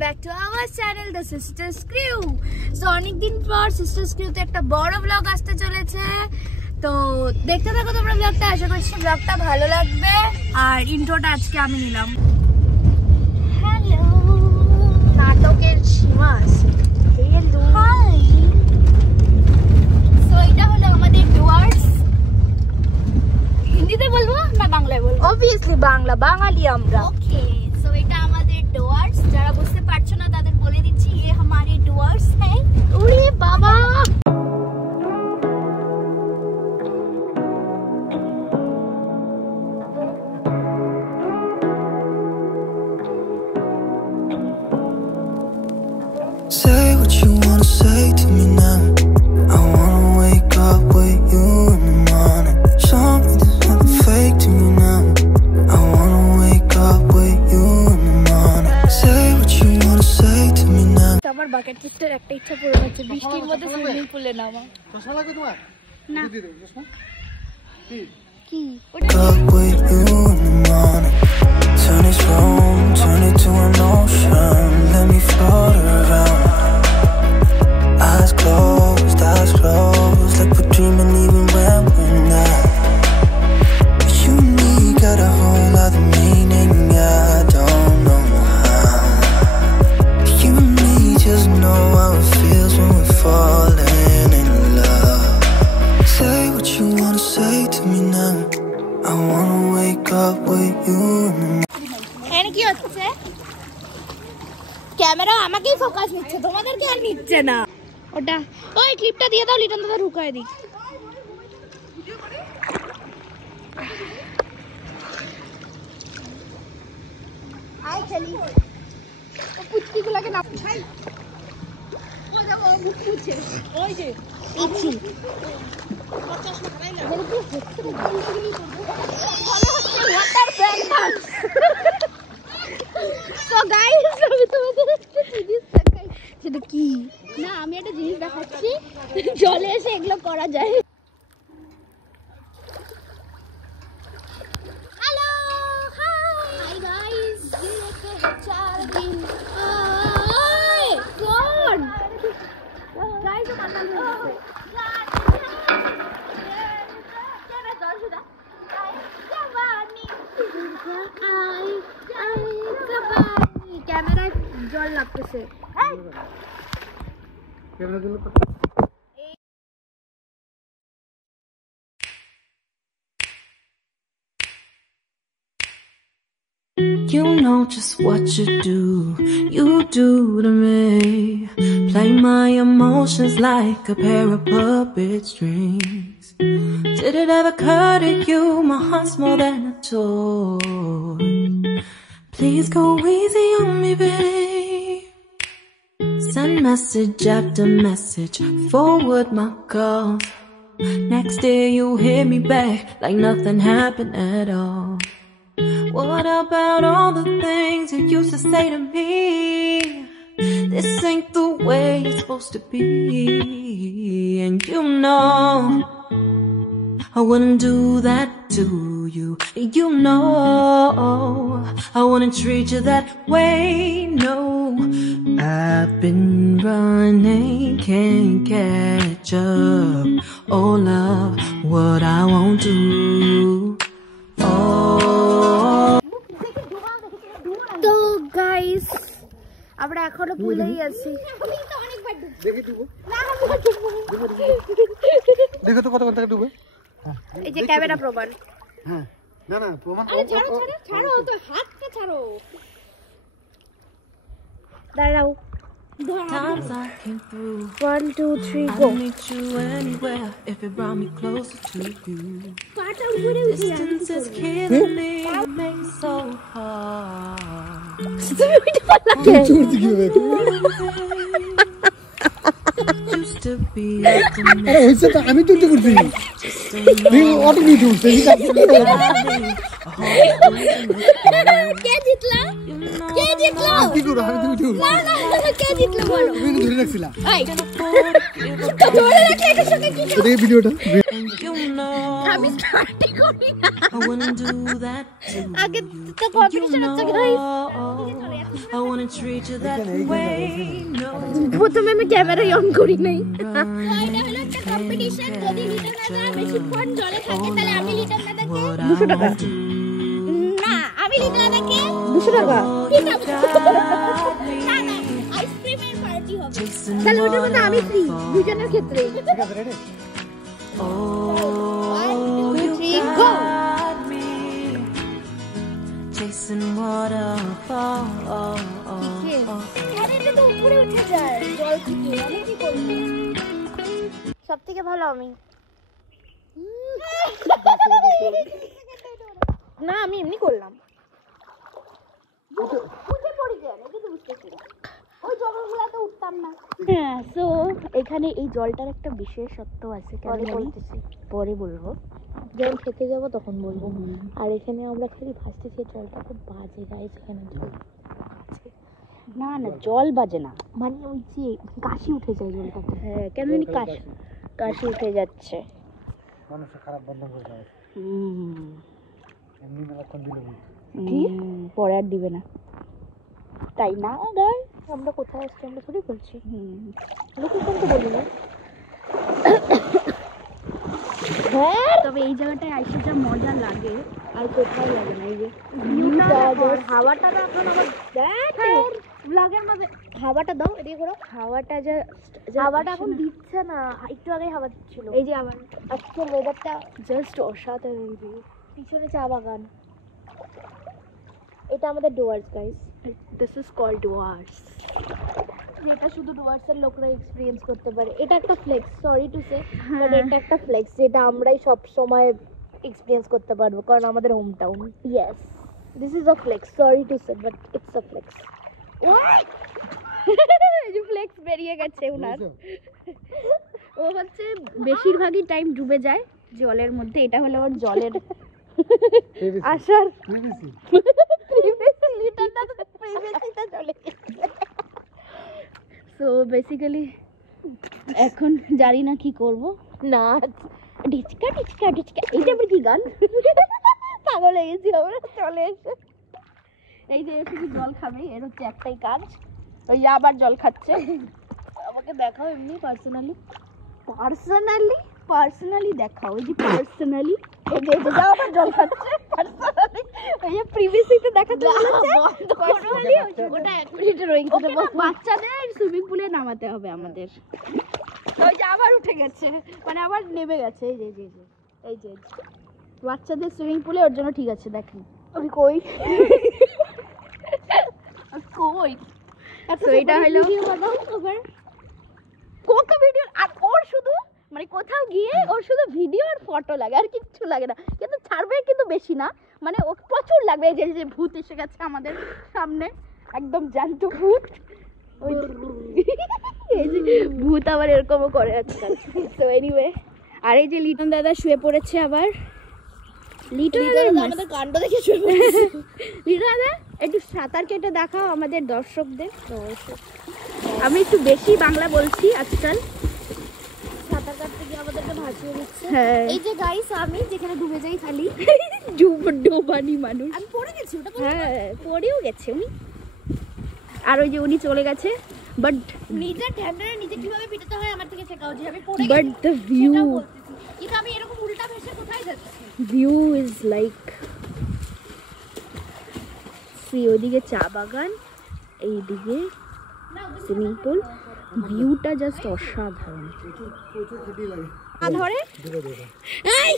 back to our channel, The Sisters Crew. So অনেক দিন পর Sisters Crew তে একটা বড় vlog আসতে চলেছে। তো দেখতে থাকো তোমরা vlogটা, আশা করছি vlogটা ভালো লাগবে। আর ইন্ট্রোটা আজকে আমি নিলাম। হ্যালো, নাটকের সীমা আছে। Hello, high. সো এটা হলো আমাদের ডুয়ার্স। হিন্দিতে বলবো না বাংলায় বলবো? অবভিয়াসলি বাংলা, বাঙালি আমরা। ওকে, সো এটা আমাদের ডুয়ার্স। যারা বুঝতে পারছো না তাদের বলে দিচ্ছি, ये हमारे डुয়ার্স है। ওরে বাবা, say what you wanna say to me now. I wanna wake up with you in the morning. Show me there's nothing fake to me now. I wanna wake up with you in the morning. Say what you wanna say to me now. আমার bucket লিস্টের একটা ইচ্ছা পূরণ হচ্ছে, বৃষ্টির মধ্যে swimming পুলে নামা। চশমা লাগে তোমার? না। কি? Wake up with you in the morning. Turn this room, turn it to an ocean. Let me float around. Eyes closed, like we're dreaming even when we're not. You and me got a whole other meaning, I don't know how. You and me just know how it feels when we're falling in love. Say what you wanna say to me now. I wanna wake up with you in the morning. এখানে কি হচ্ছে? Camera আমাকেই focus নিচ্ছে, তোমাদেরকে আর নিচ্ছে না। ওটা ওই ক্লিপটা দিয়ে দাও, লিটন দাদা ঢুকায় দিই। আই চলি ও পুচকিগুলোকে না ভাই, ও যাবো মুখ পুছে ওই যে ইচ্ছি 50 টাকা খাইলা বলে কি হচ্ছে, ভালো হচ্ছে ওয়াটার ব্যান্ড। সো গাইস, আমি তোমাদের একটা জিনিস দেখাই। সেটা কি না, আমি একটা জিনিস দেখাচ্ছি, জলে এসে এগুলো করা যায়। হ্যালো, হাই গাইস, চার দিন কোন গাইস মান্না হচ্ছে ক্যামেরায় জল লাগতেছে। You know just what you do to me. Play my emotions like a pair of puppet strings. Did it ever occur to you my heart's more than a toy? Please go easy on me, babe. Send message after message, forward my calls. Next day you hit me back like nothing happened at all. What about all the things you used to say to me? This ain't the way it's supposed to be. And you know I wouldn't do that to you. You know I wouldn't treat you that way, no. I've been running, can't catch up. Oh love, what I won't do. তো guys, আমরা এখনো পুলেই আছি। দেখি ডুবো, দেখো তো কত কত ডুবে। এই যে ক্যামেরা প্রমাণ। হ্যাঁ, না না প্রমাণ। আরে ছাড়ো ছাড়ো ছাড়ো, তো হাতটা ছাড়ো। দাঁড়াও। Times I came through. 1 2 3 I'd go. meet you anywhere if it brought me closer to you. পাটা উপরে উঠিয়ে Distance is killing me, it makes it so hard. তুমি উঠে পারলে চুরতি কি হবে? Used to be up to me. আরে হইছে তো, আমি তো করছি। তুই অটো নিয়ে উঠছিস, ঠিক আছে? কে জিতলা কে জিতলো কি করো আমি তুমি ধরো না না কে জিতলো বলো তুমি ধরে রাখছিলা এই তো ধরে রাখলে এটার সঙ্গে কি এই ভিডিওটা You know আমি স্টার্টই করি না I wouldn't do that to আগে তো কম্পিটিশন হচ্ছে guys I wanna treat you that way. No, প্রথমে আমি ক্যামেরাই অন করি নাই এটা হলো একটা কম্পিটিশন যদি লিটার দাদা বেশিক্ষণ জলে থাকে তাহলে আমি লিটার দাদাকে 200 টাকা না আমি লিটার দাদাকে 200 টাকা ঠিক আছে না না আইসক্রিমের পার্টি হবে তাহলে ওটার মধ্যে আমি ফ্রি দুজনের ক্ষেত্রে ঠিক আছে ready oh, you go got me chasing waterfall. এটা তো উপরে উঠে যায় জল থেকে আমি কি করব সবথেকে ভালো আমি না আমি এমনি করলাম উঠে পড়ি কেন এটা তো বুঝতেছি না ওই জলগুলাতে উঠতাম না হ্যাঁ সো এখানে এই জলটার একটা বিশেষত্ব আছে কেন বলতেছি পরে বলবো যখন খেতে যাবো তখন বলবো আর এখানে আমরা খালি ভাসতেছি জলটা খুব বাজে গাইস এখানে জল না না জল বাজে না মানে ওই যে কাশি উঠে যায় জলটাতে হ্যাঁ কেন জানি কাশি উঠে যাচ্ছে মানুষ খারাপ বন্ধ করে যায় এমনি মেলাক্ষণ দিলে কি পরে আর দিবে না তাই না গাই আমরা কোথায় আসছি আমরা থোড়ি বলছি লোকেশন তো বলি না হ্যাঁ তবে এই জায়গাটায় আইসে যা মজা লাগে আর কোথায় লাগে না এই যে হাওয়াটা তো এখন আবার দেখ ব্লগের মধ্যে হাওয়াটা দাও এদিকে করো হাওয়াটা হাওয়াটা এখন দিচ্ছে না একটু আগে হাওয়া দিচ্ছিল এই যে আবার আজকে ওয়েদারটা জাস্ট অসাধারণ পিছনে চা বাগান এটা আমাদের Dooars guys this is called Dooars যেটা শুধু ডুয়ার্সের লোকরা এক্সপেরিয়েন্স করতে পারে এটা একটা flex sorry to say but এটা একটা ফ্লেক্স যেটা আমরাই সব সময় এক্সপেরিয়েন্স করতে পারবো কারণ আমাদের home town yes this is a flex sorry to say but it's a flex এই যে ফ্লেক্স বেরিয়ে গেছে ওনার ও হচ্ছে বেশিরভাগই টাইম ডুবে যায় জলের মধ্যে এটা হলো ওর জলের আসার সো বেসিক্যালি এখন জানি না কি করব নাচ ডিচকা ডিচকা ডিচকা এইটা আবার কি গান পাগল হয়ে গেছি আমরা চলে এসে এই যে শুধু জল খাবে এর হচ্ছে একটাই কাজ ওই আবার জল খাচ্ছে আমাকে দেখাও এমনি পার্সোনালি দেখাও ওই যে পার্সোনালি এই যে আবার জল খাচ্ছে পার্সোনালি ওই যে প্রিভিয়াসিতে দেখাতে বলেছে ওটা 1 মিনিটের রয়ে গেছে বাচ্চাদের সুইমিং পুলে নামাতে হবে আমাদের ওই যে আবার উঠে গেছে মানে আবার নেমে গেছে এই যে এই যে বাচ্চাদের সুইমিং পুলে ওর জন্য ঠিক আছে দেখেন আমি কই তো এটা হলো কত ভিডিও আর ওর শুধু মানে কোথাও গিয়ে ওর শুধু ভিডিও আর ফটো লাগে আর কিচ্ছু লাগে না কিন্তু ছাড়বে কিন্তু বেশি না মানে ও প্রচুর লাগবে এই যে ভূত এসে গেছে আমাদের সামনে একদম জ্যান্ত ভূত ওই এই যে ভূত আবার এরকমও করে আজকাল তো এনিওয়ে আর এই যে লিটন দাদা শুয়ে পড়েছে আবার লিটন দাদা আমাদের কাণ্ড দেখে শুয়ে পড়েছে লিটন দাদা একটু সাঁতার কেটে দেখাও আমাদের দর্শকদের আমি একটু বেশি বাংলা বলছি আজকাল সাঁতার কাটতে গিয়ে আমাদেরকে ভাসিয়ে দিচ্ছে এই যে গাইস আমি যেখানে ডুবে যাই খালি ডোবানি মানুষ আমি পড়ে গেছি ওটা হ্যাঁ পড়েও গেছে উনি আর ওই যে উনি চলে গেছে বাট নিজের ঠ্যান্ডারে নিজে কিভাবে পিটাতে হয় আমার থেকে শেখাও যে আমি পড়ে গেছি বাট দ্য ভিউ কিন্তু আমি এরকম উল্টা ভেসে কোথায় যাচ্ছি ভিউ ইজ লাইক সি ওদিকে চা বাগান এইদিকে সুইমিং পুল ভিউটা জাস্ট অসাধারণ ধরে এই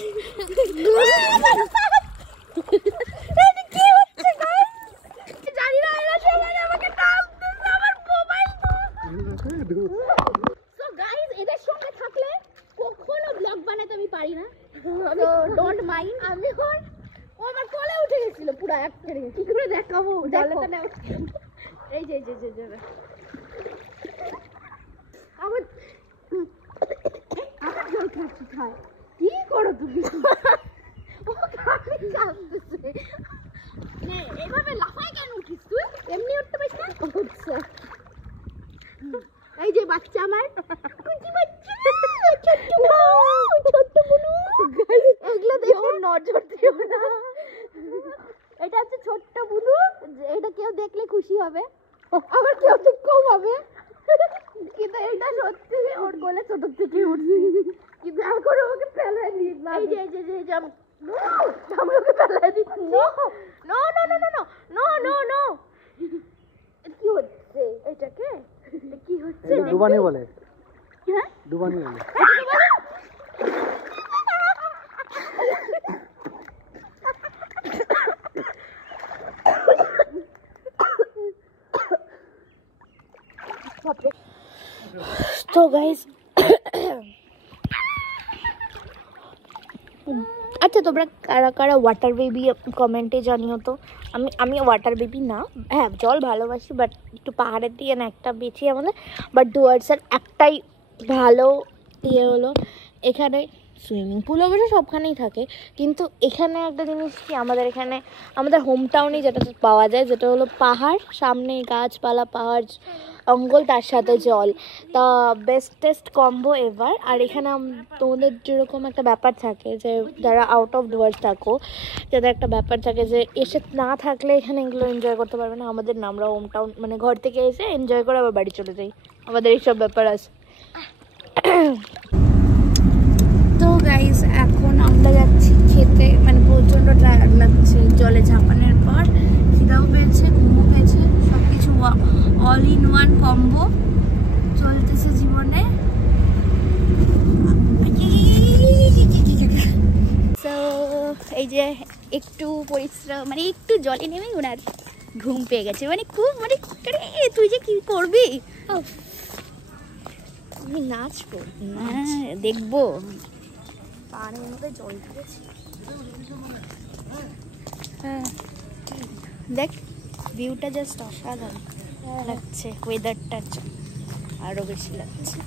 কি হচ্ছে জানি না এরা সবাই আমাকে টান দিচ্ছে আমার মোবাইল তো সো গাইস এদের সঙ্গে থাকলে কখনো ব্লগ বানাতে আমি পারি না তো ডোন্ট মাইন্ড আমি এখন ও আমার কোলে উঠে গেছিল পুরো এক করে কি করে দেখাবো জলে তো না এই যে আমার জল খাচ্ছি খায় কি করো তুমি ও খালি কাঁদতেছে নজর দিও না। এটা হচ্ছে ছোট্ট বুনু, এটা কেউ দেখলে খুশি হবে, আবার কেউ দুঃখও হবে, কিন্তু এটা সত্যি ওর কোলে ছোট থেকে উঠছে, কিন্তু এখন ওকে ফেলে দিই না। এই যে আমি ওকে ফেলে দিচ্ছি। No no no no no no no no, কি হচ্ছে এটাকে? কি হচ্ছে? ডুবানি বলে। হ্যাঁ ডুবানি বলে। তো গাইস, আচ্ছা তোমরা কারা কারা ওয়াটার বেবি কমেন্টে জানিও তো। আমি ওয়াটার বেবি না, হ্যাঁ জল ভালোবাসি, বাট একটু পাহাড়ের দিকে না একটা বেশি আমাদের, বাট ডুয়ার্সের একটাই ভালো ইয়ে হলো এখানে সুইমিং পুল অবশ্য সবখানেই থাকে, কিন্তু এখানে একটা জিনিস কি আমাদের এখানে আমাদের হোম টাউনে যেটা পাওয়া যায়, যেটা হলো পাহাড়, সামনে গাছপালা, পাহাড় অঙ্গল, তার সাথে জল, তা বেস্টেস্ট কম্বো এভার। আর এখানে তোমাদের যেরকম একটা ব্যাপার থাকে যে যারা আউট অফ ডুয়ার্স থাকো, যাদের একটা ব্যাপার থাকে যে এসে না থাকলে এখানে এগুলো এনজয় করতে পারবে না, আমাদের না, আমরা হোম টাউন মানে ঘর থেকে এসে এনজয় করে আবার বাড়ি চলে যাই, আমাদের এইসব ব্যাপার আছে। তো গাইস এখন আমরা যাচ্ছি খেতে, মানে প্রচণ্ড টায়ার্ড লাগছে জলে ঝাঁপানোর পর, খিদাও পেয়েছে, ঘুমও পেয়েছে, সব কিছু অল ইন ওয়ান কম্বো চলতেছে জীবনে। তো এই যে একটু পরিশ্রম, মানে একটু জলে নেমে ওনার ঘুম পেয়ে গেছে, মানে খুব, মানে তুই যে কি করবি, আমি নাচবো, দেখবো পানির মধ্যে জল দিয়েছি। হ্যাঁ দেখ ভিউটা জাস্ট অসাধারণ লাগছে, ওয়েদারটা আরো বেশি লাগছে।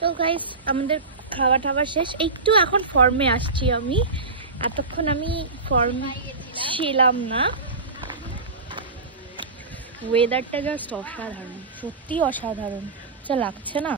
তো গাইস আমাদের খাওয়া টাওয়া শেষ, একটু এখন ফর্মে আসছি আমি, এতক্ষণ আমি ফর্মে ছিলাম না। ওয়েদারটা জাস্ট অসাধারণ, সত্যি অসাধারণ, যা লাগছে না।